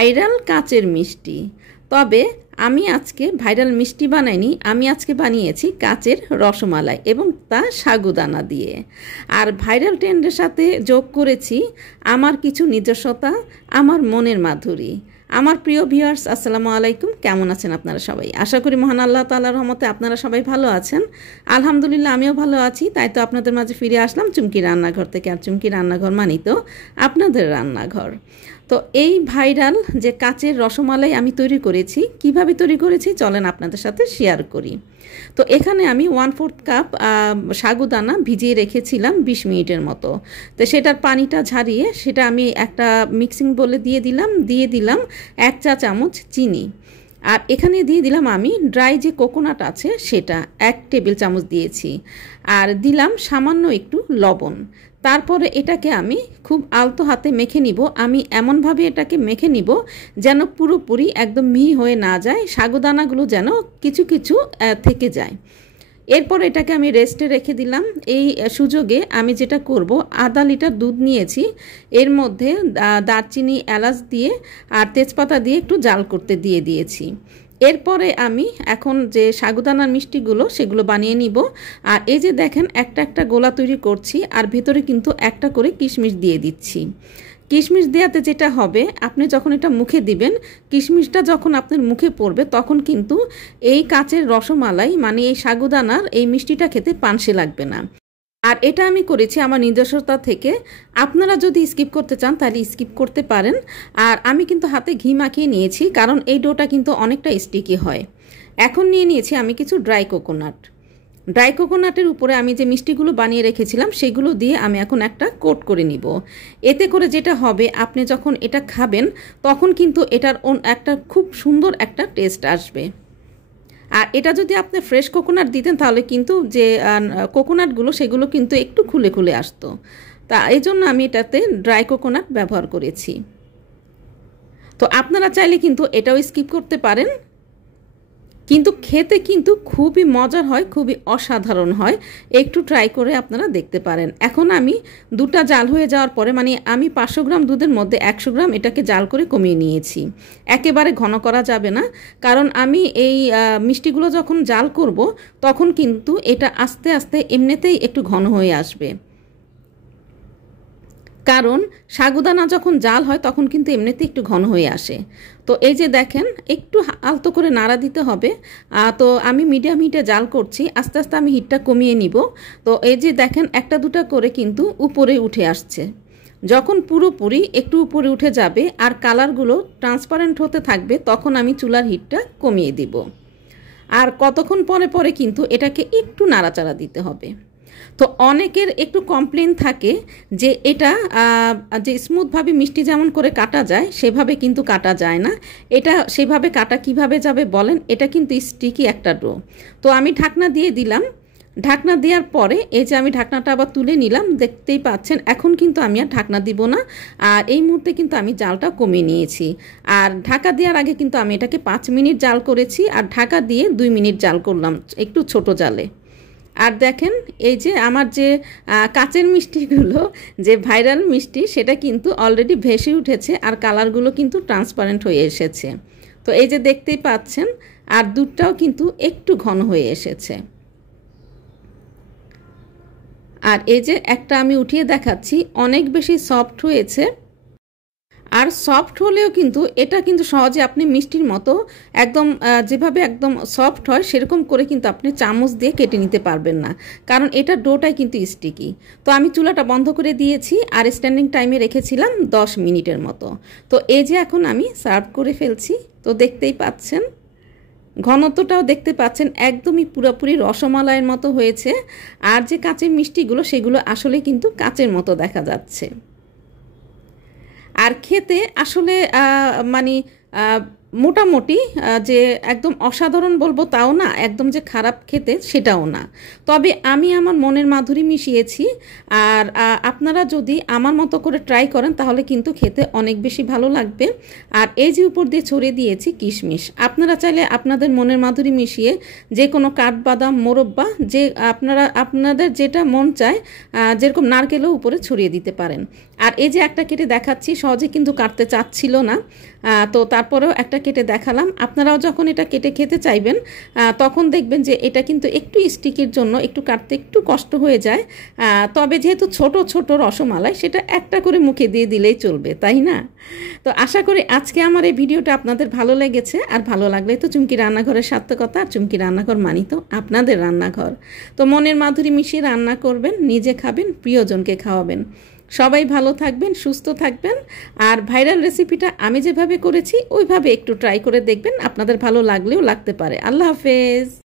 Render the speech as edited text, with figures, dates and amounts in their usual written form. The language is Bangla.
ভাইরাল কাচের মিষ্টি। তবে আমি আজকে ভাইরাল মিষ্টি বানাইনি, আমি আজকে বানিয়েছি কাচের রসমালাই এবং তা সাগুদানা দিয়ে। আর ভাইরাল ট্রেন্ডের সাথে যোগ করেছি আমার কিছু নিজস্বতা, আমার মনের মাধুরী। আমার প্রিয় ভিউয়ার্স, আসসালামু আলাইকুম। কেমন আছেন আপনারা সবাই? আশা করি মহান আল্লাহ তাআলার রহমতে আপনারা সবাই ভালো আছেন। আলহামদুলিল্লাহ আমিও ভালো আছি। তাই তো আপনাদের মাঝে ফিরে আসলাম চুমকি রান্নাঘর থেকে। আর চুমকি রান্নাঘর মানেই তো আপনাদের রান্নাঘর। তো এই ভাইরাল যে কাচের রসমালাই আমি তৈরি করেছি, কিভাবে তৈরি করেছি চলেন আপনাদের সাথে শেয়ার করি। তো এখানে আমি 1/4 কাপ সাগুদানা ভিজিয়ে রেখেছিলাম 20 মিনিটের মতো। তো সেটার পানিটা ঝারিয়ে সেটা আমি একটা মিক্সিং বোলে দিয়ে দিলাম 1 চা চামচ চিনি। আর এখানে দিয়ে দিলাম আমি ড্রাই যে কোকোনাট আছে সেটা 1 টেবিল চামচ দিয়েছি। আর দিলাম সামান্য একটু লবণ। তারপরে এটাকে আমি খুব আলতো হাতে মেখে নিব। আমি এমনভাবে এটাকে মেখে নিব যেন পুরোপুরি একদম মিহি হয়ে না যায়, সাগুদানাগুলো যেন কিছু কিছু থেকে যায়। এরপর এটাকে আমি রেস্টে রেখে দিলাম। এই সুযোগে আমি যেটা করব, আধা লিটার দুধ নিয়েছি, এর মধ্যে দারচিনি, এলাচ দিয়ে আর তেজপাতা দিয়ে একটু জাল করতে দিয়েছি। এরপরে আমি এখন যে সাগুদানার মিষ্টিগুলো সেগুলো বানিয়ে নিব। আর এই যে দেখেন একটা একটা গোলা তৈরি করছি, আর ভেতরে কিন্তু একটা করে কিশমিশ দিয়ে দিচ্ছি। কিশমিশ দেওয়াতে যেটা হবে, আপনি যখন এটা মুখে দিবেন, কিশমিশটা যখন আপনার মুখে পড়বে তখন কিন্তু এই কাচের রসমালাই মানে এই সাগুদানার এই মিষ্টিটা খেতে পানসে লাগবে না। আর এটা আমি করেছি আমার নিজস্বতা থেকে। আপনারা যদি স্কিপ করতে চান তাহলে স্কিপ করতে পারেন। আর আমি কিন্তু হাতে ঘি মাখিয়ে নিয়েছি, কারণ এই ডোটা কিন্তু অনেকটা স্টিকি হয়। এখন নিয়ে নিয়েছি আমি কিছু ড্রাই কোকোনাট। ড্রাই কোকোনাটের উপরে আমি যে মিষ্টিগুলো বানিয়ে রেখেছিলাম সেগুলো দিয়ে আমি এখন একটা কোট করে নিব। এতে করে যেটা হবে, আপনি যখন এটা খাবেন তখন কিন্তু এটার একটা খুব সুন্দর একটা টেস্ট আসবে। আর এটা যদি আপনি ফ্রেশ কোকোনাট দিতেন তাহলে কিন্তু যে কোকোনাটগুলো সেগুলো কিন্তু একটু খুলে খুলে আসতো। তা এই জন্য আমি এটাতে ড্রাই কোকোনাট ব্যবহার করেছি। তো আপনারা চাইলে কিন্তু এটাও স্কিপ করতে পারেন, কিন্তু খেতে কিন্তু খুবই মজার হয়, খুবই অসাধারণ হয়। একটু ট্রাই করে আপনারা দেখতে পারেন। এখন আমি দুটা জাল হয়ে যাওয়ার পরে, মানে আমি 500 গ্রাম দুধের মধ্যে 100 গ্রাম এটাকে জাল করে কমিয়ে নিয়েছি। একেবারে ঘন করা যাবে না, কারণ আমি এই মিষ্টিগুলো যখন জাল করব তখন কিন্তু এটা আস্তে আস্তে এমনিতেই একটু ঘন হয়ে আসবে। কারণ সাগুদানা যখন জাল হয় তখন কিন্তু এমনিতে একটু ঘন হয়ে আসে। তো এই যে দেখেন একটু আলতো করে নাড়া দিতে হবে। তো আমি মিডিয়াম হিটে জাল করছি, আস্তে আস্তে আমি হিটটা কমিয়ে নিব। তো এই যে দেখেন একটা দুটা করে কিন্তু উপরে উঠে আসছে। যখন পুরোপুরি একটু উপরে উঠে যাবে আর কালারগুলো ট্রান্সপারেন্ট হতে থাকবে তখন আমি চুলার হিটটা কমিয়ে দিব। আর কতক্ষণ পরে পরে কিন্তু এটাকে একটু নাড়াচাড়া দিতে হবে। তো অনেকের একটু কমপ্লেন থাকে যে এটা যে স্মুথভাবে মিষ্টি যেমন করে কাটা যায় সেভাবে কিন্তু কাটা যায় না। এটা সেভাবে কাটা কিভাবে যাবে বলেন? এটা কিন্তু স্টিকি একটা ডো। তো আমি ঢাকনা দিয়ে দিলাম। ঢাকনা দেওয়ার পরে এই যে আমি ঢাকনাটা আবার তুলে নিলাম, দেখতেই পাচ্ছেন। এখন কিন্তু আমি আর ঢাকনা দিব না। আর এই মুহূর্তে কিন্তু আমি জালটা কমিয়ে নিয়েছি। আর ঢাকা দেওয়ার আগে কিন্তু আমি এটাকে 5 মিনিট জাল করেছি, আর ঢাকা দিয়ে 2 মিনিট জাল করলাম একটু ছোট জালে। আর দেখেন এই যে আমার যে কাচের মিষ্টিগুলো, যে ভাইরাল মিষ্টি, সেটা কিন্তু অলরেডি ভেসে উঠেছে আর কালারগুলো কিন্তু ট্রান্সপারেন্ট হয়ে এসেছে। তো এই যে দেখতেই পাচ্ছেন, আর দুধটাও কিন্তু একটু ঘন হয়ে এসেছে। আর এই যে একটা আমি উঠিয়ে দেখাচ্ছি, অনেক বেশি সফট হয়েছে। আর সফট হলেও কিন্তু এটা কিন্তু সহজে আপনি মিষ্টির মতো একদম যেভাবে একদম সফট হয় সেরকম করে কিন্তু আপনি চামচ দিয়ে কেটে নিতে পারবেন না, কারণ এটা ডোটাই কিন্তু স্টিকি। তো আমি চুলাটা বন্ধ করে দিয়েছি আর স্ট্যান্ডিং টাইমে রেখেছিলাম 10 মিনিটের মতো। তো এই যে এখন আমি সার্ভ করে ফেলছি। তো দেখতেই পাচ্ছেন, ঘনত্বটাও দেখতে পাচ্ছেন, একদমই পুরোপুরি রসমালাইয়ের মতো হয়েছে। আর যে কাঁচের মিষ্টিগুলো সেগুলো আসলে কিন্তু কাঁচের মতো দেখা যাচ্ছে। আর খেতে আসলে মানে মোটামুটি যে একদম অসাধারণ বলবো তাও না, একদম যে খারাপ খেতে সেটাও না। তবে আমি আমার মনের মাধুরী মিশিয়েছি। আর আপনারা যদি আমার মতো করে ট্রাই করেন তাহলে কিন্তু খেতে অনেক বেশি ভালো লাগবে। আর এই যে উপর দিয়ে ছড়িয়ে দিয়েছি কিশমিশ, আপনারা চাইলে আপনাদের মনের মাধুরী মিশিয়ে যে কোনো কাঠবাদাম, মোরব্বা, যে আপনাদের যেটা মন চায়, যেরকম নারকেলও উপরে ছড়িয়ে দিতে পারেন। আর এই যে একটা কেটে দেখাচ্ছি, সহজে কিন্তু কাটতে চাচ্ছিল না, তো তারপরেও একটা কেটে দেখালাম। আপনারাও যখন এটা কেটে খেতে চাইবেন তখন দেখবেন যে এটা কিন্তু একটু স্টিকের জন্য একটু কাটতে একটু কষ্ট হয়ে যায়। তবে যেহেতু ছোট ছোট রসমালাই, সেটা একটা করে মুখে দিয়ে দিলেই চলবে, তাই না? তো আশা করি আজকে আমার এই ভিডিওটা আপনাদের ভালো লেগেছে। আর ভালো লাগলে তো চুমকি রান্নাঘরের সার্থকতা। আর চুমকি রান্নাঘর মানি তো আপনাদের রান্নাঘর। তো মনের মাধুরী মিশিয়ে রান্না করবেন, নিজে খাবেন, প্রিয়জনকে খাওয়াবেন। সবাই ভালো থাকবেন, সুস্থ থাকবেন। আর ভাইরাল রেসিপিটা আমি যেভাবে করেছি ওইভাবে একটু ট্রাই করে দেখবেন, আপনাদের ভালো লাগলেও লাগতে পারে। আল্লাহ হাফেজ।